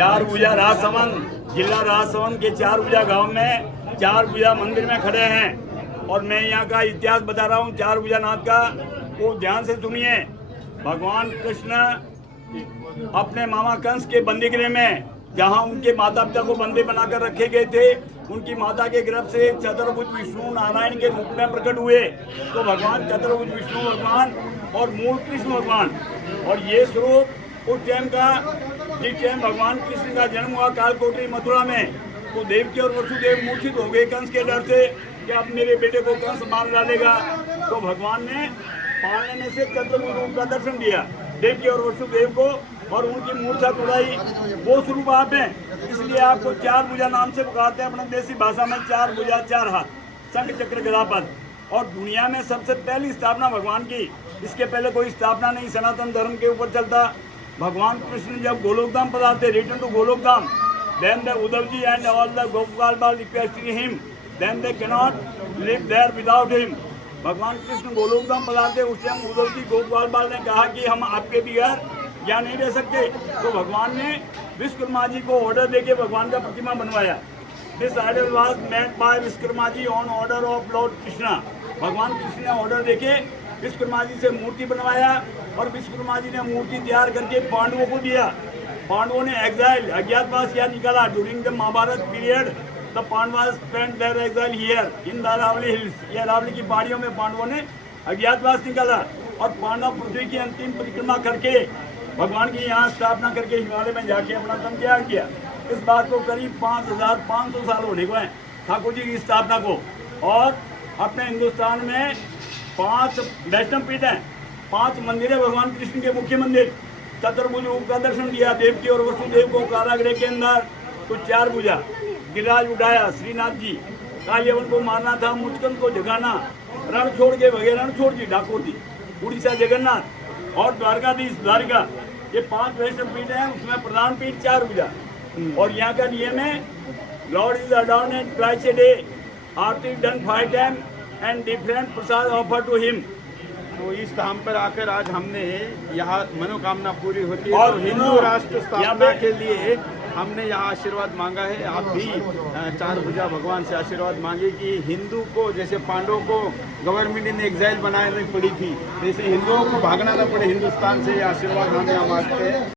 चार भुजा राजसमंद, जिला राजसमंद के चार भुजा गांव में चार भुजा मंदिर में खड़े हैं और मैं यहाँ का इतिहास बता रहा हूँ चार भुजा नाथ का। वो ध्यान से सुनिए। भगवान कृष्ण अपने मामा कंस के बंदीगृह में, जहाँ उनके माता पिता को बंदी बनाकर रखे गए थे, उनकी माता के गर्भ से चतुर्भुज विष्णु नारायण के रूप में प्रकट हुए। तो भगवान चतुर्भुज विष्णु भगवान और मूल कृष्ण भगवान, और ये स्वरूप उस टाइम का, जिस टाइम भगवान कृष्ण का जन्म हुआ कालकोटरी मथुरा में, तो देवकी और वसुदेव मूर्छित हो गए कंस के डर से कि अब मेरे बेटे को कंस मार डालेगा। तो भगवान ने पालने में से चतुर्भुज रूप का दर्शन दिया देवकी और वसुदेव को और उनकी मूर्छा तोड़ाई। वो स्वरूप आप हैं, इसलिए आपको चार भुजा नाम से पुकारते हैं अपने देसी भाषा में। चार भुजा, चार हाथ, शंख चक्र गदा पद्म। और दुनिया में सबसे पहली स्थापना भगवान की, इसके पहले कोई स्थापना नहीं सनातन धर्म के ऊपर चलता। भगवान कृष्ण जब गोलोकधाम पधारते, return to Golokdham, then the Uddhavji and all the Gopal Bal requested him, then they cannot live there without him। भगवान कृष्ण गोलोकधाम पधारते, उस टाइम उद्धव जी गोपाल बाल ने कहा कि हम आपके बगैर यहाँ नहीं रह सकते। तो भगवान ने विश्वकर्मा जी को ऑर्डर देके भगवान का प्रतिमा बनवाया। This idol was made by Vishwakarma ji on order of lord Krishna. भगवान कृष्ण ने ऑर्डर देके विश्वकर्मा जी से मूर्ति बनवाया और विश्वकर्मा जी ने मूर्ति तैयार करके पांडवों को दिया। पांडवों ने एग्जाइल, अज्ञातवास यहाँ निकाला। During the Mahabharata period the Pandavas spent their exile here in the Aravalli hills. ये अरावली की पहाड़ियों में पांडवों ने अज्ञातवास निकाला और पांडव पृथ्वी की अंतिम परिक्रमा करके भगवान की यहाँ स्थापना करके हिमालय में जाके अपना दम त्याग किया। इस बात को करीब 5500 साल होने को है ठाकुर जी की स्थापना को। और अपने हिंदुस्तान में 5 वैष्णव पीठ हैं, 5 मंदिर है भगवान कृष्ण के मुख्य मंदिर। चतुर्भुज रूप का दर्शन दिया देवकी और वसुदेव को कारागृह के अंदर। तो चार भुजा गिरिराज उठाया श्रीनाथ जी, कालियवन को मारना था, मुचकंद को जगाना, रण छोड़ के भगे रणछोड़ जी ठाकुर जी, उड़ीसा जगन्नाथ और द्वारकाधीश द्वारिका। ये 5 वैष्णव पीठ हैं, उसमें प्रधान पीठ चार भुजा। और यहाँ का नियम है, lord is adorned twice a day, aarti done 5 time and different prasad offer to him. तो इस धाम पर आकर आज हमने यहाँ मनोकामना पूरी होती है और तो हिंदू राष्ट्र स्थापना पे- के लिए हमने यहाँ आशीर्वाद मांगा है। आप भी चार भुजा भगवान से आशीर्वाद मांगे कि हिंदू को, जैसे पांडवों को गवर्नमेंट ने एग्जाइल बनानी पड़ी थी, जैसे हिंदुओं को भागना न पड़े हिंदुस्तान से। ये आशीर्वाद हम यहाँ मांगते हैं।